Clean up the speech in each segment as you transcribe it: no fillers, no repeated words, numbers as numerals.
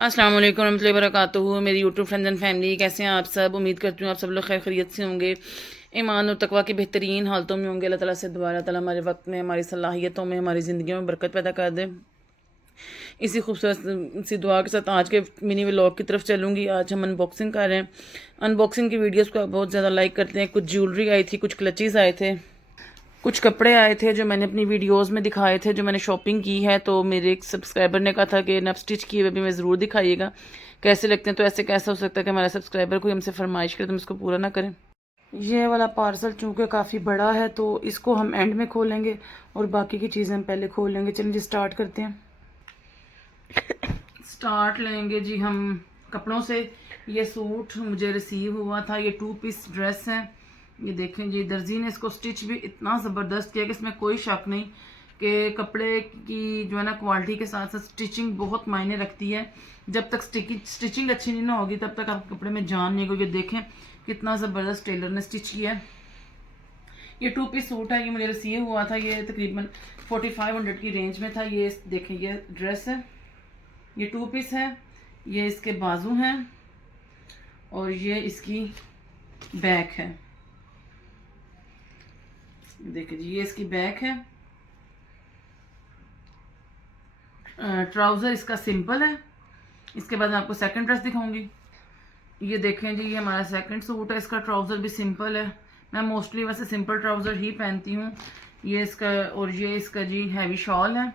अस्सलाम वालेकुम रहमतुल्लाहि व बरकातुहू। मेरी यूट्यूब फ्रेंड्स एंड फैमिली, कैसे हैं आप सब? उम्मीद करती हूँ आप सब लोग खैर खैरियत से होंगे, ईमान और तकवा की बेहतरीन हालतों में होंगे। अल्लाह ताला से दुआ है ताला हमारे वक्त में, हमारी सलाहियतों में, हमारी ज़िंदगियों में बरकत पैदा कर दे। इसी खूबसूरत सी दुआ के साथ आज के मिनी व्लॉग की तरफ चलूँगी। आज हम अनबॉक्सिंग कर रहे हैं। अनबॉक्सिंग की वीडियोज़ को आप बहुत ज़्यादा लाइक करते हैं। कुछ ज्वेलरी आई थी, कुछ क्लचेज़ आए थे, कुछ कपड़े आए थे जो मैंने अपनी वीडियोस में दिखाए थे, जो मैंने शॉपिंग की है। तो मेरे एक सब्सक्राइबर ने कहा था कि नब स्टिच किए हुए भी मैं ज़रूर दिखाइएगा कैसे लगते हैं। तो ऐसे कैसा हो सकता है कि हमारा सब्सक्राइबर कोई हमसे फरमाइश करे तो हम इसको पूरा ना करें। ये वाला पार्सल चूँकि काफ़ी बड़ा है तो इसको हम एंड में खोलेंगे और बाकी की चीज़ें हम पहले खोल लेंगे। चलिए जी स्टार्ट करते हैं। स्टार्ट लेंगे जी हम कपड़ों से। ये सूट मुझे रिसीव हुआ था, ये 2 पीस ड्रेस है। ये देखें जी, दर्जी ने इसको स्टिच भी इतना ज़बरदस्त किया कि इसमें कोई शक नहीं कि कपड़े की जो है ना क्वालिटी के साथ साथ स्टिचिंग बहुत मायने रखती है। जब तक स्टिचिंग अच्छी नहीं ना होगी तब तक आप कपड़े में जान नहीं होगी। देखें कितना ज़बरदस्त टेलर ने स्टिच किया है। ये 2 पीस सूट है, ये मुझे रिसीव हुआ था। ये तकरीबन 4500 की रेंज में था। ये देखें, ये ड्रेस है, ये 2 पीस है, ये इसके बाजू हैं और ये इसकी बैक है। देखिए जी, ये इसकी बैक है। ट्राउज़र इसका सिंपल है। इसके बाद मैं आपको सेकंड ड्रेस दिखाऊंगी। ये देखें जी, ये हमारा सेकंड सूट है। इसका ट्राउज़र भी सिंपल है। मैं मोस्टली वैसे सिंपल ट्राउज़र ही पहनती हूँ। ये इसका और ये इसका जी हैवी शॉल है।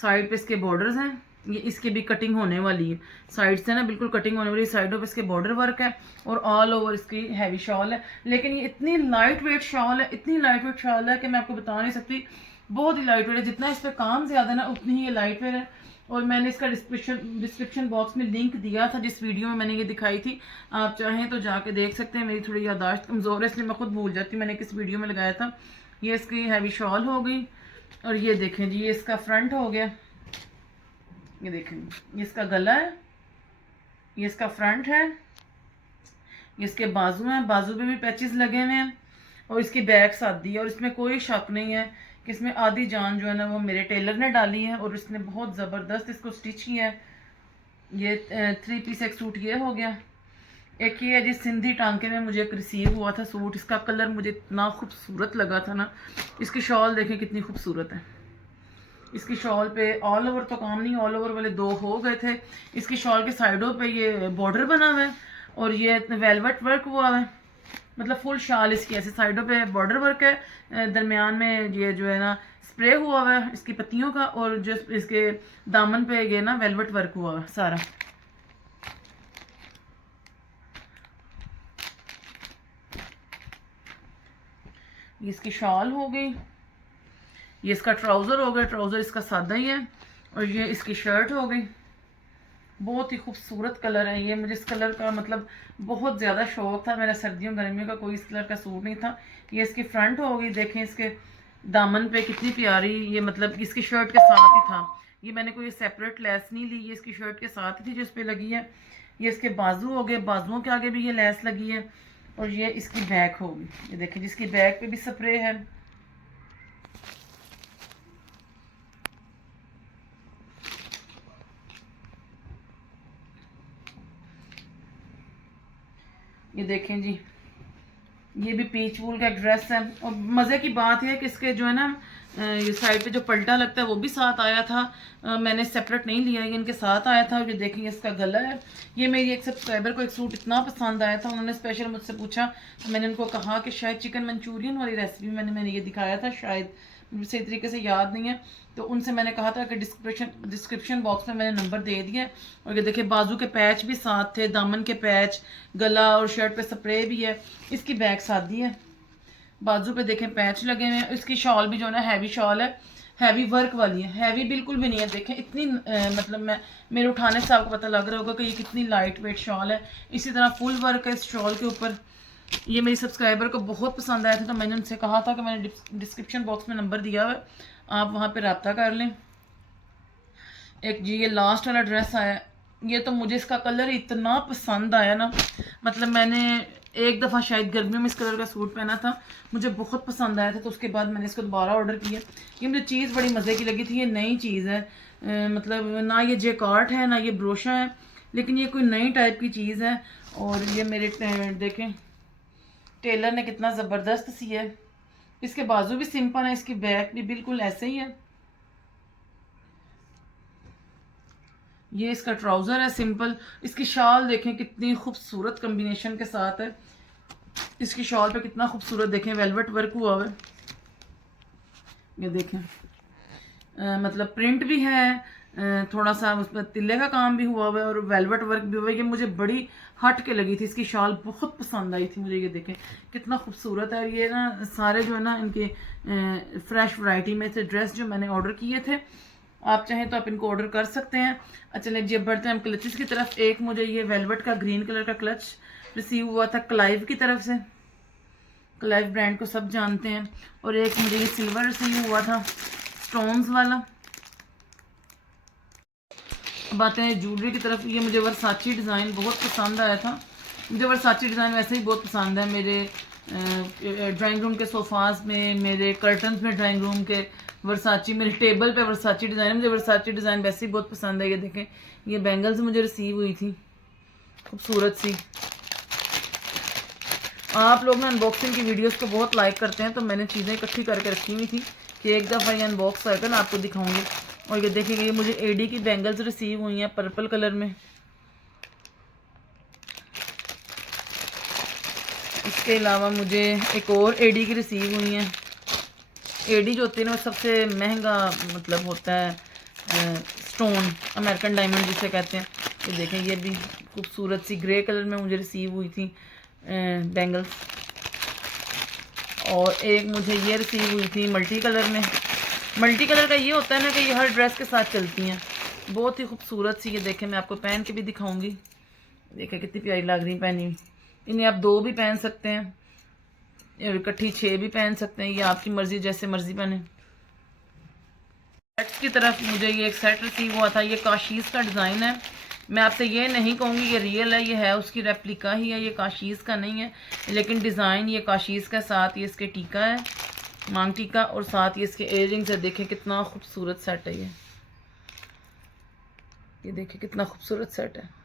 साइड पे इसके बॉर्डर्स हैं। ये इसकी भी कटिंग होने वाली है, साइड से ना बिल्कुल कटिंग होने वाली है। साइडों पे इसके बॉर्डर वर्क है और ऑल ओवर इसकी हैवी शॉल है। लेकिन ये इतनी लाइट वेट शॉल है, इतनी लाइट वेट शॉल है कि मैं आपको बता नहीं सकती। बहुत ही लाइट वेट है। जितना इस पर काम ज़्यादा ना उतनी ही ये लाइट वेट है। और मैंने इसका डिस्क्रिप्शन बॉक्स में लिंक दिया था जिस वीडियो में मैंने ये दिखाई थी। आप चाहें तो जाके देख सकते हैं। मेरी थोड़ी याददाश्त कमज़ोर है इसलिए मैं खुद भूल जाती हूँ मैंने किस वीडियो में लगाया था। ये इसकी हैवी शॉल हो गई। और ये देखें जी, ये इसका फ्रंट हो गया। ये देखें, ये इसका गला है, ये इसका फ्रंट है, ये इसके बाजू हैं, बाजू पे भी पैचेस लगे हुए हैं और इसकी बैक सादी है। और इसमें कोई शक नहीं है कि इसमें आधी जान जो है ना वो मेरे टेलर ने डाली है और इसने बहुत ज़बरदस्त इसको स्टिच किया है। ये 3 पीस एक सूट ये हो गया। एक ये जी सिंधी टांके में मुझे एक रिसीव हुआ था सूट। इसका कलर मुझे इतना खूबसूरत लगा था ना। इसकी शॉल देखें कितनी खूबसूरत है। इसकी शॉल पे ऑल ओवर तो काम नहीं, ऑल ओवर वाले 2 हो गए थे। इसकी शॉल के साइडों पे ये बॉर्डर बना हुआ है और ये वेलवेट वर्क हुआ है। मतलब फुल शाल इसकी ऐसे साइडों पे बॉर्डर वर्क है, दरमियान में ये जो है ना स्प्रे हुआ हुआ है इसकी पत्तियों का, और जो इसके दामन पे ये ना वेलवेट वर्क हुआ है सारा। ये इसकी शॉल हो गई। ये इसका ट्राउज़र हो गया। ट्राउज़र इसका सादा ही है। और ये इसकी शर्ट हो गई। बहुत ही खूबसूरत कलर है ये। मुझे इस कलर का मतलब बहुत ज़्यादा शौक था। मेरा सर्दियों गर्मियों का कोई इस कलर का सूट नहीं था। ये इसकी फ्रंट हो गई। देखें इसके दामन पे कितनी प्यारी, ये मतलब इसकी शर्ट के साथ ही था। ये मैंने कोई सेपरेट लेस नहीं ली, ये इसकी शर्ट के साथ ही थी जो इस पर लगी है। ये इसके बाजू हो गए, बाजुओं के आगे भी ये लेस लगी है। और ये इसकी बैक होगी। ये देखें जिसकी बैक पे भी स्प्रे है। ये देखें जी, ये भी पीच वूल का एक ड्रेस है। और मज़े की बात है कि इसके जो है ना ये साइड पे जो पल्टा लगता है वो भी साथ आया था। मैंने सेपरेट नहीं लिया, ये इनके साथ आया था। और ये देखेंगे इसका गला है। ये मेरी एक सब्सक्राइबर को एक सूट इतना पसंद आया था, उन्होंने स्पेशल मुझसे पूछा तो मैंने उनको कहा कि शायद चिकन मंचूरियन वाली रेसिपी मैंने ये दिखाया था, शायद मुझे सही तरीके से याद नहीं है। तो उनसे मैंने कहा था कि डिस्क्रिप्शन बॉक्स में मैंने नंबर दे दिया है। और ये देखिए बाजू के पैच भी साथ थे, दामन के पैच, गला और शर्ट पे स्प्रे भी है। इसकी बैक सादी है, बाजू पे देखें पैच लगे हुए हैं। इसकी शॉल भी जो है ना हैवी शॉल है, हैवी वर्क वाली है। हैवी बिल्कुल भी नहीं है। देखें इतनी मतलब मेरे उठाने से आपको पता लग रहा होगा कि ये कितनी लाइट वेट शॉल है। इसी तरह फुल वर्क है इस शॉल के ऊपर। ये मेरी सब्सक्राइबर को बहुत पसंद आया था तो मैंने उनसे कहा था कि मैंने डिस्क्रिप्शन बॉक्स में नंबर दिया हुआ है, आप वहाँ पर रब्ता कर लें। एक जी ये लास्ट वाला ड्रेस आया, ये तो मुझे इसका कलर इतना पसंद आया ना। मतलब मैंने एक दफ़ा शायद गर्मियों में इस कलर का सूट पहना था, मुझे बहुत पसंद आया था। तो उसके बाद मैंने इसको दोबारा ऑर्डर किया। ये मुझे चीज़ बड़ी मज़े की लगी थी। ये नई चीज़ है, मतलब ना ये जेकार्ट है ना ये ब्रोशा है। लेकिन ये कोई नई टाइप की चीज़ है। और ये मेरे देखें टेलर ने कितना ज़बरदस्त सिया है। इसके बाजू भी सिंपल है, इसकी बैक भी बिल्कुल ऐसे ही है। ये इसका ट्राउज़र है सिंपल। इसकी शाल देखें कितनी खूबसूरत कम्बिनेशन के साथ है। इसकी शॉल पे कितना खूबसूरत देखें वेलवेट वर्क हुआ हुआ है। ये देखें मतलब प्रिंट भी है, थोड़ा सा उस पर तिल्ले का काम भी हुआ हुआ है और वेलवेट वर्क भी हुआ है। ये मुझे बड़ी हट के लगी थी, इसकी शाल बहुत पसंद आई थी मुझे। ये देखें कितना खूबसूरत है। ये ना सारे जो है ना इनके फ्रेश वैरायटी में से ड्रेस जो मैंने ऑर्डर किए थे, आप चाहें तो आप इनको ऑर्डर कर सकते हैं। अच्छा जी बढ़ते हैं हम क्लचेस की तरफ। एक मुझे ये वेलवेट का ग्रीन कलर का क्लच रिसीव हुआ था क्लाइव की तरफ से। क्लाइव ब्रांड को सब जानते हैं। और एक मुझे ये सिल्वर रिसीव हुआ था स्टोन्स वाला। अब आते हैं ज्वेलरी की तरफ। ये मुझे वर्साची डिज़ाइन बहुत पसंद आया था। मुझे वर्साची डिज़ाइन वैसे ही बहुत पसंद है। मेरे ड्राइंग रूम के सोफ़ाज़ में, मेरे कर्टन्स में ड्राइंग रूम के वर्साची, मेरे टेबल पे वर्साची डिज़ाइन, मुझे वर्साची डिज़ाइन वैसे ही बहुत पसंद है। ये देखें ये बैंगल्स मुझे रिसीव हुई थी खूबसूरत सी। आप लोग ना अनबॉक्सिंग की वीडियोस को बहुत लाइक करते हैं, तो मैंने चीज़ें इकट्ठी करके रखी हुई थी कि एक दफ़ा ये अनबॉक्स करके ना आपको दिखाऊंगी। और ये देखिए ये मुझे एडी की बैंगल्स रिसीव हुई हैं पर्पल कलर में। इसके अलावा मुझे एक और एडी की रिसीव हुई हैं। एडी जो होती है ना वो सबसे महंगा मतलब होता है स्टोन, अमेरिकन डायमंड जिसे कहते हैं। ये देखें ये भी खूबसूरत सी ग्रे कलर में मुझे रिसीव हुई थी बैंगल्स। और एक मुझे ये रिसीव हुई थी मल्टी कलर में। मल्टी कलर का ये होता है ना कि ये हर ड्रेस के साथ चलती हैं, बहुत ही खूबसूरत सी। ये देखें मैं आपको पहन के भी दिखाऊंगी। देखें कितनी प्यारी लग रही पहनी हुई। इन्हें आप 2 भी पहन सकते हैं, इकट्ठी 6 भी पहन सकते हैं, ये आपकी मर्जी, जैसे मर्जी पहने। सेट्स की तरफ मुझे ये एक सेट रिसीव हुआ था। ये काशीज़ का डिज़ाइन है। मैं आपसे ये नहीं कहूँगी ये रियल है, ये है उसकी रेप्लिका ही है, ये काशीज़ का नहीं है। लेकिन डिज़ाइन ये काशीज़ का, साथ ये इसके टीका है, मांग टीका, और साथ ये इसके इयररिंग्स है। देखें कितना खूबसूरत सेट है ये देखें कितना खूबसूरत सेट है।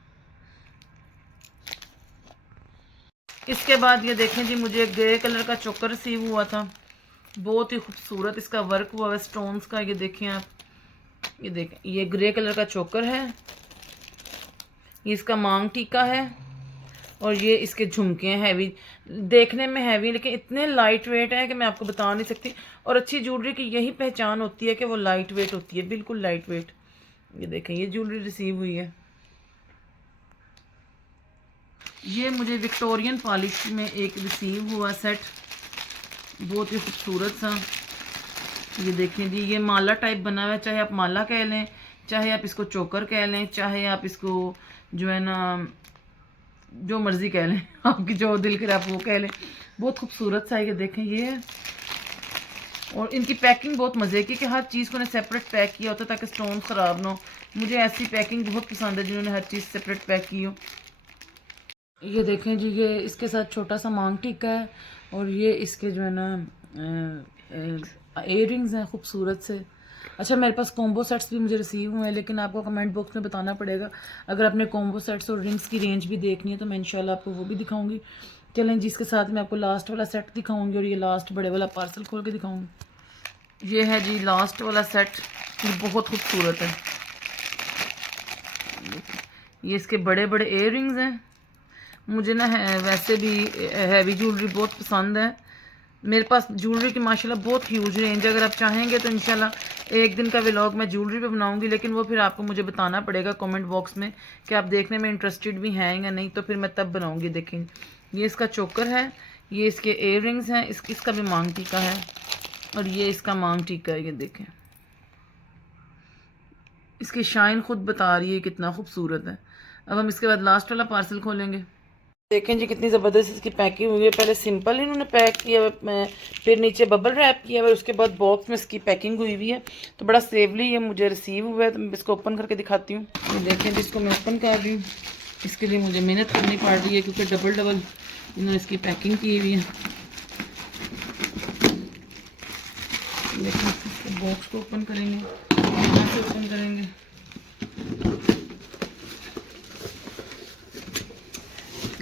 इसके बाद ये देखें जी मुझे ग्रे कलर का चोकर रिसीव हुआ था, बहुत ही खूबसूरत इसका वर्क हुआ है स्टोन्स का। ये देखें आप, ये देखें ये ग्रे कलर का चोकर है, ये इसका मांग टीका है, और ये इसके झुमके हैं हैवी, देखने में हैवी लेकिन इतने लाइट वेट है कि मैं आपको बता नहीं सकती। और अच्छी ज्वेलरी की यही पहचान होती है कि वो लाइट वेट होती है, बिल्कुल लाइट वेट। ये देखें ये ज्वेलरी रिसीव हुई है। ये मुझे विक्टोरियन पॉलिश में एक रिसीव हुआ सेट, बहुत ही खूबसूरत सा। ये देखें जी ये माला टाइप बना हुआ है, चाहे आप माला कह लें, चाहे आप इसको चोकर कह लें, चाहे आप इसको जो है ना जो मर्ज़ी कह लें, आपकी जो दिल करे आप वो कह लें। बहुत खूबसूरत सा ये देखें ये है। और इनकी पैकिंग बहुत मज़े की, कि हर चीज़ को ने सेपरेट पैक किया होता है ताकि स्टोन ख़राब ना हो। मुझे ऐसी पैकिंग बहुत पसंद है जिन्होंने हर चीज़ सेपरेट पैक की हो। ये देखें जी ये इसके साथ छोटा सा मांग टीका है, और ये इसके जो है ना इयररिंग्स हैं खूबसूरत से। अच्छा मेरे पास कॉम्बो सेट्स भी मुझे रिसीव हुए हैं, लेकिन आपको कमेंट बॉक्स में बताना पड़ेगा। अगर आपने कॉम्बो सेट्स और रिंग्स की रेंज भी देखनी है तो मैं इंशाल्लाह आपको वो भी दिखाऊंगी। चलें जिसके साथ मैं आपको लास्ट वाला सेट दिखाऊंगी, और ये लास्ट बड़े वाला पार्सल खोल के दिखाऊंगी। ये है जी लास्ट वाला सेट, ये बहुत खूबसूरत है। ये इसके बड़े बड़े इयररिंग्स हैं। मुझे ना वैसे भी हैवी ज्वेलरी बहुत पसंद है। मेरे पास ज्वेलरी की माशाल्लाह बहुत ह्यूज रेंज है। अगर आप चाहेंगे तो इंशाल्लाह एक दिन का व्लॉग मैं ज्वेलरी पे बनाऊंगी, लेकिन वो फिर आपको मुझे बताना पड़ेगा कमेंट बॉक्स में कि आप देखने में इंटरेस्टेड भी हैं या नहीं, तो फिर मैं तब बनाऊंगी। देखेंगे ये इसका चोकर है, ये इसके इयररिंग्स हैं, इसका भी मांग टीका है, और ये इसका मांग टीका है। ये देखें इसकी शाइन खुद बता रही है कितना खूबसूरत है। अब हम इसके बाद लास्ट वाला पार्सल खोलेंगे। देखें जी कितनी ज़बरदस्त इसकी पैकिंग हुई है। पहले सिंपल इन्होंने पैक किया है, फिर नीचे बबल रैप किया है, उसके बाद बॉक्स में इसकी पैकिंग हुई हुई है, तो बड़ा सेफली ये मुझे रिसीव हुआ है। तो मैं इसको ओपन करके दिखाती हूँ। ये देखें जिसको मैं ओपन कर रही हूँ, इसके लिए मुझे मेहनत करनी पड़ रही है क्योंकि डबल डबल इन्होंने इसकी पैकिंग की हुई है। देखें इसके बॉक्स को ओपन करेंगे, यहाँ से ओपन करेंगे।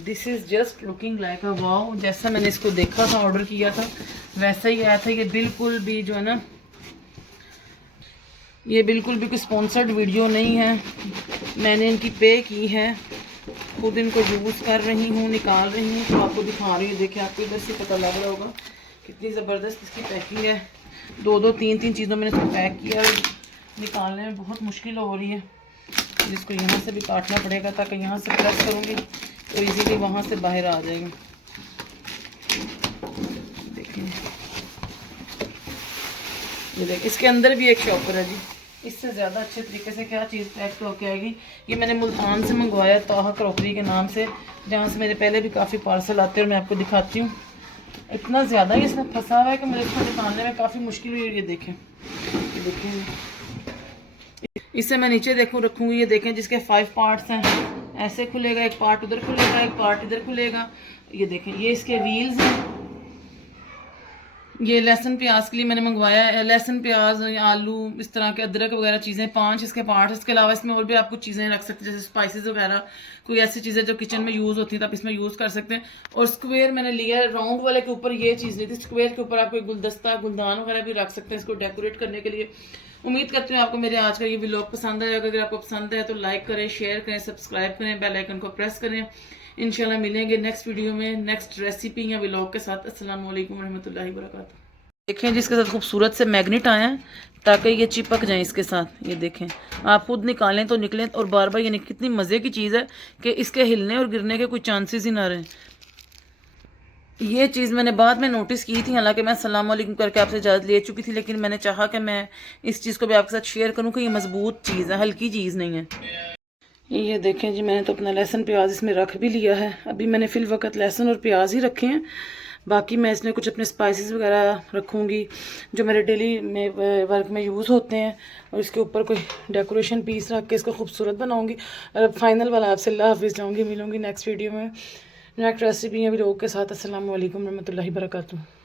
This is just looking like a wow. जैसा मैंने इसको देखा था, ऑर्डर किया था, वैसा ही आया था। ये बिल्कुल भी जो है ना, ये बिल्कुल भी कोई स्पॉन्सर्ड वीडियो नहीं है, मैंने इनकी पे की है, खुद इनको यूज़ कर रही हूँ, निकाल रही हूँ, तो आपको दिखा रही हूँ। देखिए, आपको इधर से पता लग रहा होगा कितनी ज़बरदस्त इसकी पैकिंग है। 2-2 3-3 चीज़ों मैंने इसको पैक किया, निकालने में बहुत मुश्किल हो रही है। जिसको यहाँ से भी काटना पड़ेगा, ताकि यहाँ से प्रेस करूँगी तो इजीली वहाँ से बाहर आ जाएगा। देखिए, ये देखिए, इसके अंदर भी एक शॉपर है जी। इससे ज़्यादा अच्छे तरीके से क्या चीज़ पैक तो होके आएगी। ये मैंने मुल्तान से मंगवाया, ताहा क्रॉकरी के नाम से, जहाँ से मेरे पहले भी काफ़ी पार्सल आते हैं, और मैं आपको दिखाती हूँ। इतना ज़्यादा ही इसमें फंसा हुआ है कि मुझे इसको निकालने में काफ़ी मुश्किल हुई। ये देखें, ये देखें, इसे मैं नीचे रखूँगी। ये देखें, जिसके 5 पार्ट्स हैं, ऐसे खुलेगा, एक पार्ट उधर खुलेगा, एक पार्ट इधर खुलेगा। ये देखें, ये इसके व्हील्स हैं। ये लहसुन प्याज के लिए मैंने मंगवाया है, लहसुन प्याज, आलू, इस तरह के अदरक वगैरह चीज़ें, 5 इसके पार्ट्स। इसके अलावा इसमें और भी आप कुछ चीज़ें रख सकते हैं, जैसे स्पाइसेस वगैरह, कोई ऐसी चीज़ें जो किचन में यूज़ होती हैं तो आप इसमें यूज़ कर सकते हैं। और स्क्वायर मैंने लिया है, राउंड वाले के ऊपर ये चीज़ ली थी, स्क्वायर के ऊपर आप कोई गुलदस्ता, गुलदान वगैरह भी रख सकते हैं इसको डेकोरेट करने के लिए। उम्मीद करती हूँ आपको मेरे आज का ये व्लॉग पसंद आएगा। अगर आपको पसंद है तो लाइक करें, शेयर करें, सब्सक्राइब करें, बेल आइकन को प्रेस करें। इंशाल्लाह मिलेंगे नेक्स्ट वीडियो में, नेक्स्ट रेसिपी या व्लॉग के साथ। अस्सलाम वालेकुम रहमतुल्लाहि व बरकातहू। देखें, जिसके साथ खूबसूरत से मैग्नेट आए हैं, ताकि ये चिपक जाए इसके साथ। ये देखें, आप खुद निकालें तो निकलें, और बार बार, यानी कितनी मज़े की चीज़ है कि इसके हिलने और गिरने के कोई चांसेस ही ना रहें। ये चीज़ मैंने बाद में नोटिस की थी, हालांकि मैं अस्सलाम वालेकुम करके आपसे इजाज़त ले चुकी थी, लेकिन मैंने चाहा कि मैं इस चीज़ को भी आपके साथ शेयर करूँ कि ये मजबूत चीज़ है, हल्की चीज़ नहीं है। ये देखें जी, मैंने तो अपना लहसुन प्याज इसमें रख भी लिया है। अभी मैंने फिल वक्त लहसुन और प्याज ही रखे हैं, बाकी मैं इसमें कुछ अपने स्पाइसेस वगैरह रखूँगी जो मेरे डेली में वर्क में यूज़ होते हैं, और इसके ऊपर कोई डेकोरेशन पीस रख के इसको खूबसूरत बनाऊँगी। और फाइनल वाला आपसे अल्लाह हाफिज़ जाऊँगी, मिलूँगी नेक्स्ट वीडियो में नेक्स्ट रेसिपी या व्लॉग के साथ। अस्सलाम वालेकुम रहमतुल्लाहि व बरकातहू।